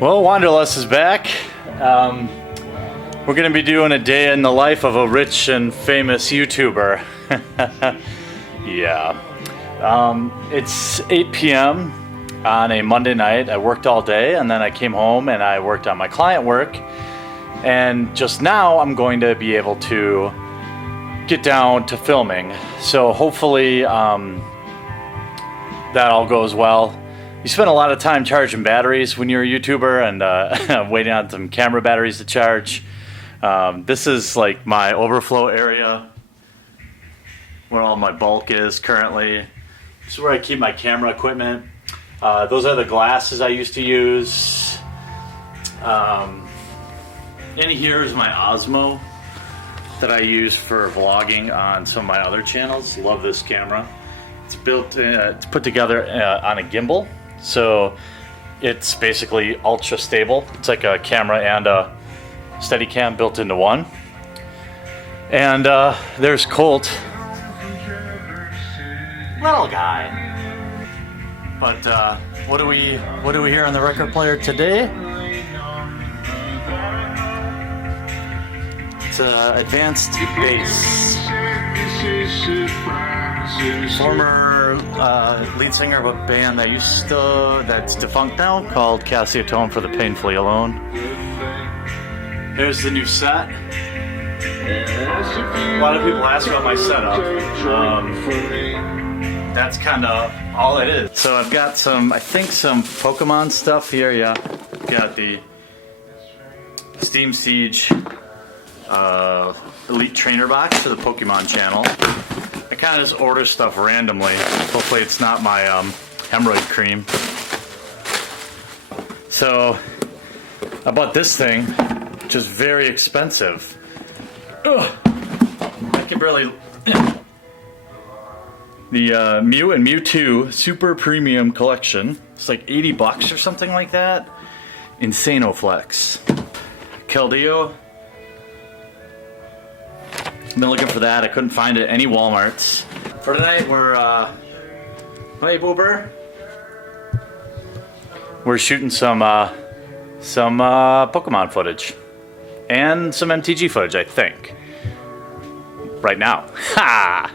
Well, Wanderlust is back. We're going to be doing a day in the life of a rich and famous YouTuber. Yeah. It's 8 p.m. on a Monday night. I worked all day, and then I came home and I worked on my client work. And just now I'm going to be able to get down to filming. So hopefully that all goes well. You spend a lot of time charging batteries when you're a YouTuber and waiting on some camera batteries to charge. This is like my overflow area where all my bulk is currently. This is where I keep my camera equipment. Those are the glasses I used to use. In here is my Osmo that I use for vlogging on some of my other channels. Love this camera. It's it's put together on a gimbal. So it's basically ultra stable. It's like a camera and a Steadicam built into one. And there's Colt, little guy. But what do we hear on the record player today? It's advanced bass. Former lead singer of a band that's defunct now, called Cassie Atone for the Painfully Alone. There's the new set. A lot of people ask about my setup. That's kind of all it is. So I've got some Pokemon stuff here. Yeah, got the Steam Siege Elite Trainer box for the Pokemon channel. I kind of just order stuff randomly. Hopefully it's not my hemorrhoid cream. So I bought this thing, which is very expensive. Ugh. I can barely... The Mew and Mewtwo Super Premium Collection. It's like $80 or something like that. Insanoflex. Keldeo. I've been looking for that. I couldn't find it at any Walmarts. For tonight, hey Boober. We're shooting some Pokemon footage and some MTG footage, I think. Right now. Ha!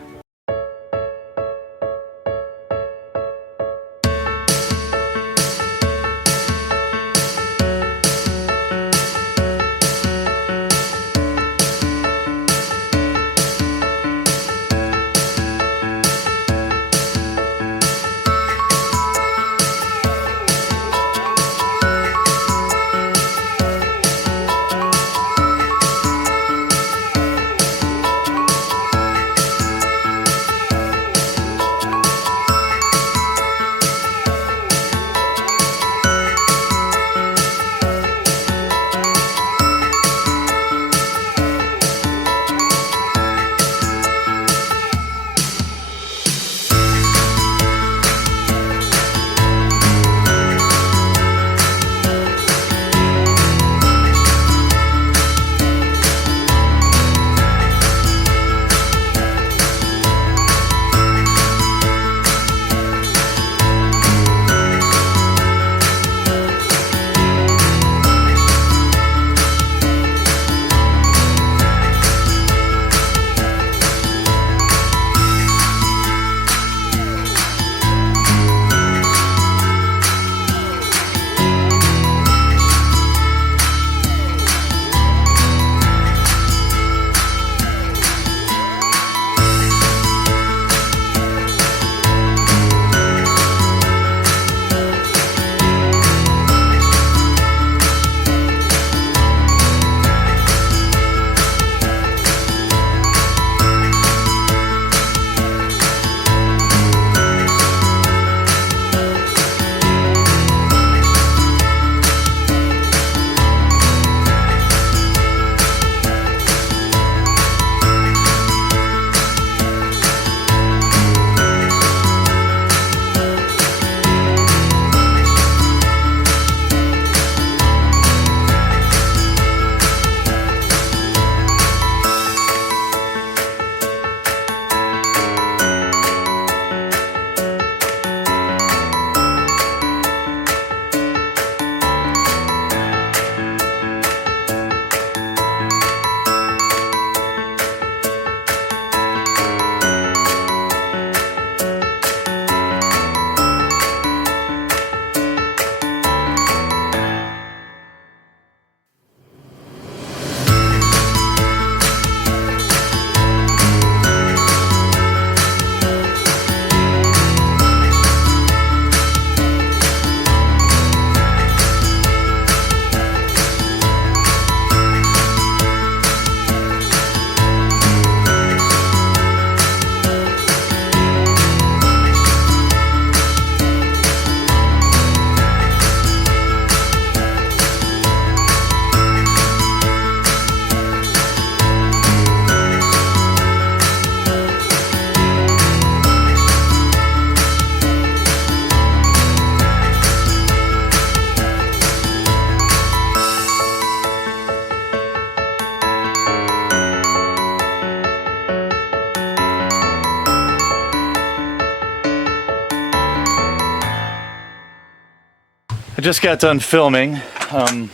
just got done filming. I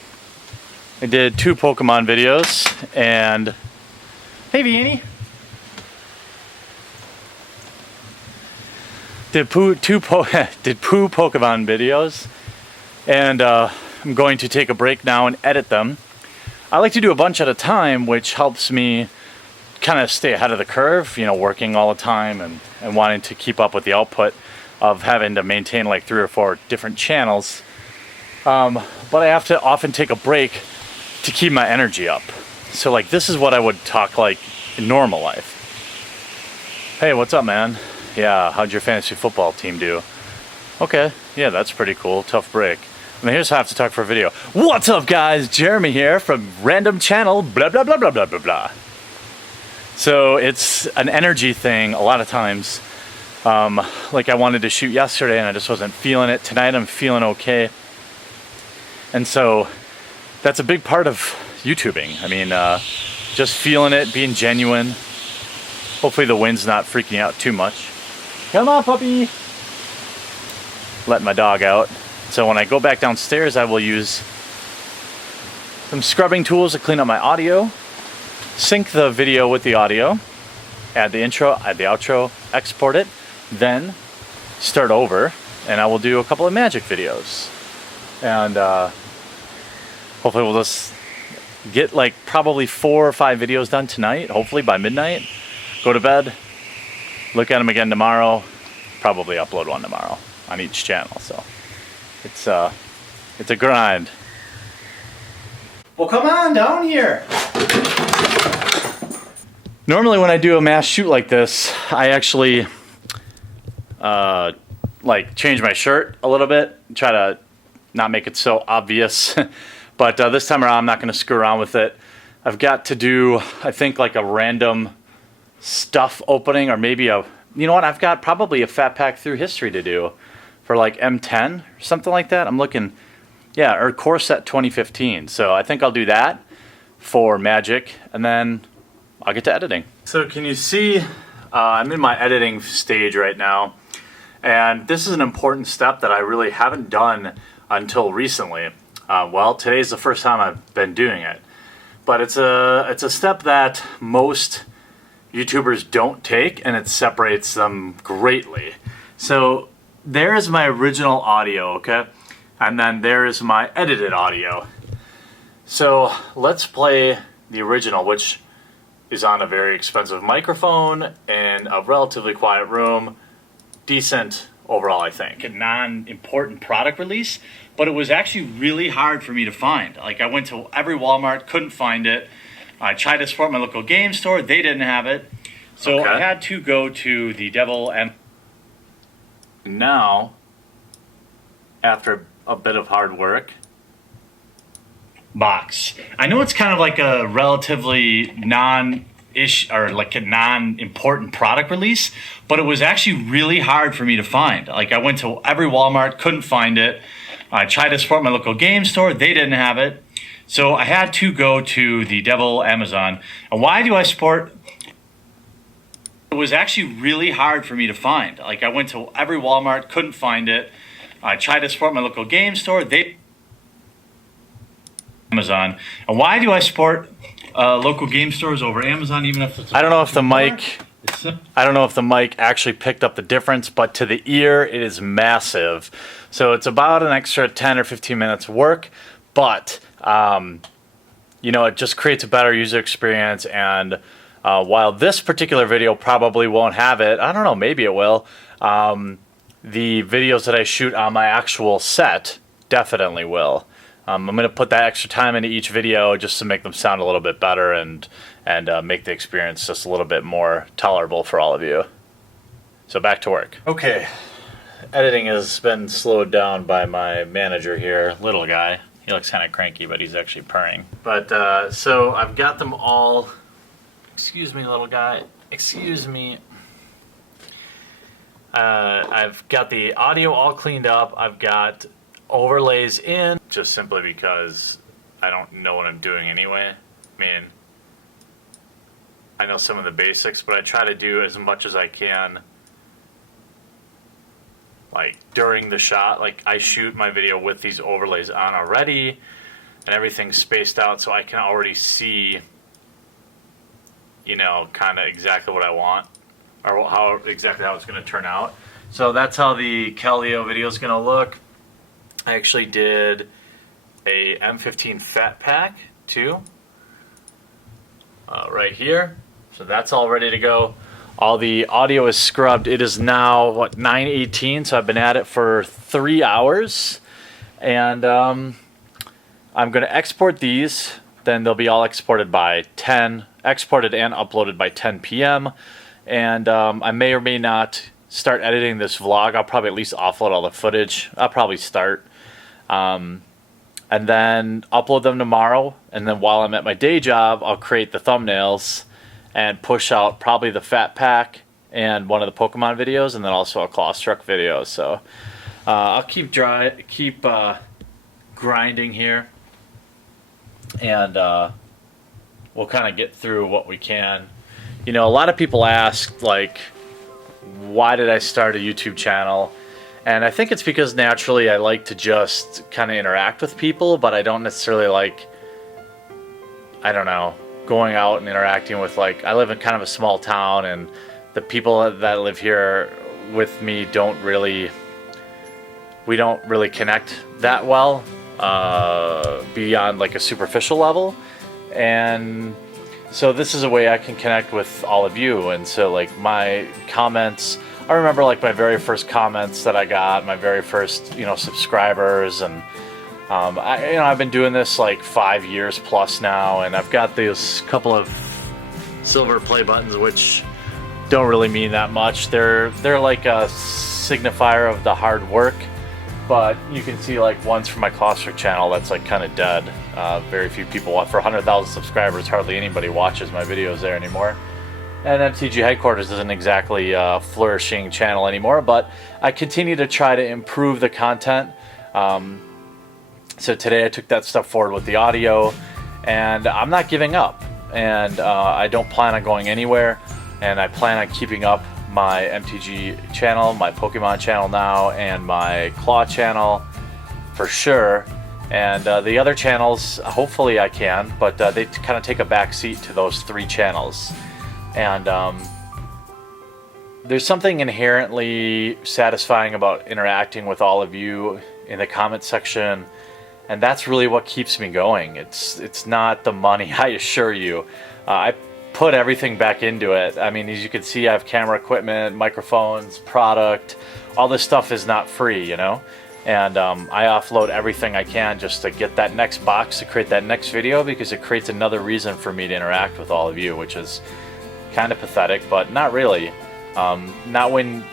did 2 Pokemon videos, and hey Vianney! Did two Pokemon videos, and I'm going to take a break now and edit them. I like to do a bunch at a time, which helps me kind of stay ahead of the curve, you know, working all the time and wanting to keep up with the output of having to maintain like 3 or 4 different channels. But I have to often take a break to keep my energy up. So like this is what I would talk like in normal life. Hey, what's up, man? Yeah, how'd your fantasy football team do? Okay, yeah, that's pretty cool. Tough break. And here's how I have to talk for a video. What's up, guys? Jeremy here from random channel blah blah blah blah blah blah blah. So it's an energy thing a lot of times. Like I wanted to shoot yesterday and I just wasn't feeling it. Tonight I'm feeling okay. And so that's a big part of YouTubing. I mean, just feeling it, being genuine. Hopefully the wind's not freaking you out too much. Come on, puppy! Letting my dog out. So when I go back downstairs, I will use some scrubbing tools to clean up my audio, sync the video with the audio, add the intro, add the outro, export it, then start over, and I will do a couple of magic videos. And hopefully we'll just get like probably 4 or 5 videos done tonight, hopefully by midnight. Go to bed, look at them again tomorrow, probably upload one tomorrow on each channel. So it's a grind. Well, come on down here. Normally when I do a mass shoot like this, I actually like change my shirt a little bit, try to not make it so obvious. But this time around, I'm not going to screw around with it. I've got to do, I think, like a random stuff opening, or maybe a, you know what, I've got probably a Fat Pack Through History to do for like M10 or something like that. I'm looking, yeah, or Core Set 2015. So I think I'll do that for Magic, and then I'll get to editing. So can you see, I'm in my editing stage right now, and this is an important step that I really haven't done until recently. Well, today's the first time I've been doing it, but it's a step that most YouTubers don't take, and it separates them greatly. So there is my original audio, okay? And then there is my edited audio. So let's play the original, which is on a very expensive microphone in a relatively quiet room. Decent overall, I think. A non-important product release, but it was actually really hard for me to find. Like I went to every Walmart, couldn't find it. I tried to support my local game store, they didn't have it. So okay. I had to go to the Devil and now, after a bit of hard work, box. I know it's kind of like a relatively or like a non-important product release, but it was actually really hard for me to find. Like I went to every Walmart, couldn't find it. I tried to support my local game store, they didn't have it. So I had to go to the Devil Amazon. And why do I support? It was actually really hard for me to find. Like I went to every Walmart, couldn't find it. I tried to support my local game store, they Amazon. And why do I support local game stores over Amazon, even if it's I don't know if the mic actually picked up the difference, but to the ear it is massive. So it's about an extra 10 or 15 minutes work, but you know, it just creates a better user experience. And while this particular video probably won't have it, I don't know, maybe it will. The videos that I shoot on my actual set definitely will. I'm going to put that extra time into each video just to make them sound a little bit better and make the experience just a little bit more tolerable for all of you. So back to work. Okay, editing has been slowed down by my manager here, little guy. He looks kind of cranky, but he's actually purring. But so I've got them all. Excuse me, little guy. Excuse me. I've got the audio all cleaned up. I've got overlays in, just simply because I don't know what I'm doing anyway. I mean, I know some of the basics, but I try to do as much as I can like during the shot. Like I shoot my video with these overlays on already, and everything's spaced out so I can already see, you know, kind of exactly what I want, or how exactly how it's going to turn out. So that's how the Calio video is going to look. I actually did a M15 fat pack too, right here. So that's all ready to go. All the audio is scrubbed. It is now, what, 9:18, so I've been at it for 3 hours. And I'm going to export these. Then they'll be all exported by 10, exported and uploaded by 10 p.m. And I may or may not start editing this vlog. I'll probably at least offload all the footage. I'll probably start. And then upload them tomorrow. And then while I'm at my day job, I'll create the thumbnails and push out probably the Fat Pack and one of the Pokemon videos, and then also a Clawstruck video. So I'll keep grinding here, and we'll kind of get through what we can. You know, a lot of people ask, like, why did I start a YouTube channel? And I think it's because naturally I like to just kind of interact with people, but I don't necessarily like, I don't know, going out and interacting with, like, I live in kind of a small town, and the people that live here with me don't really connect that well beyond like a superficial level. And so this is a way I can connect with all of you. And so, like, my comments, I remember like my very first comments that I got, my very first, you know, subscribers, and I've been doing this like 5 years plus now, and I've got these couple of silver play buttons, which don't really mean that much. They're like a signifier of the hard work, but you can see like one's for my Clawstruck channel that's like kind of dead. Very few people watch. For 100,000 subscribers, hardly anybody watches my videos there anymore. And MTGHeadQuarters isn't exactly a flourishing channel anymore, but I continue to try to improve the content. So today I took that step forward with the audio, and I'm not giving up, and I don't plan on going anywhere, and I plan on keeping up my MTG channel, my Pokemon channel now, and my Claw channel for sure. And the other channels, hopefully I can, but they kind of take a back seat to those 3 channels. And there's something inherently satisfying about interacting with all of you in the comment section. And that's really what keeps me going. It's not the money, I assure you. I put everything back into it. I mean, as you can see, I have camera equipment, microphones, product. All this stuff is not free, you know? And I offload everything I can just to get that next box to create that next video, because it creates another reason for me to interact with all of you, which is kind of pathetic, but not really. Not when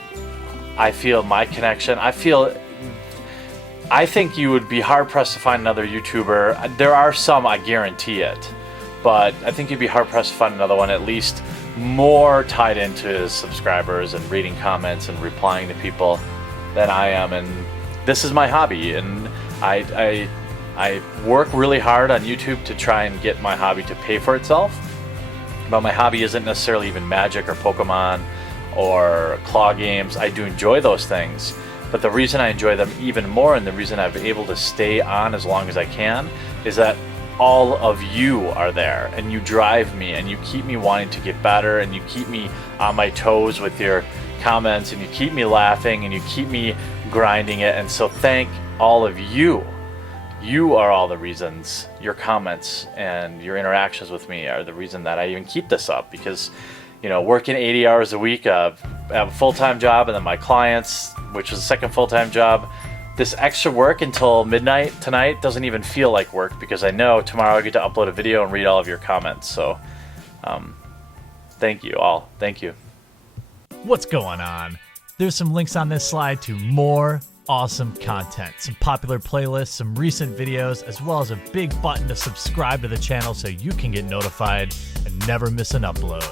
I feel my connection. I think you would be hard-pressed to find another YouTuber. There are some, I guarantee it. But I think you'd be hard-pressed to find another one at least more tied into his subscribers and reading comments and replying to people than I am. And this is my hobby. And I work really hard on YouTube to try and get my hobby to pay for itself. But my hobby isn't necessarily even Magic or Pokemon or Claw games. I do enjoy those things. But the reason I enjoy them even more, and the reason I've been able to stay on as long as I can, is that all of you are there, and you drive me, and you keep me wanting to get better, and you keep me on my toes with your comments, and you keep me laughing, and you keep me grinding it. And so thank all of you. You are all the reasons. Your comments and your interactions with me are the reason that I even keep this up, because, you know, working 80 hours a week, I have a full-time job, and then my clients, which is a second full-time job. This extra work until midnight tonight doesn't even feel like work, because I know tomorrow I get to upload a video and read all of your comments. So thank you all. Thank you. What's going on? There's some links on this slide to more awesome content, some popular playlists, some recent videos, as well as a big button to subscribe to the channel so you can get notified and never miss an upload.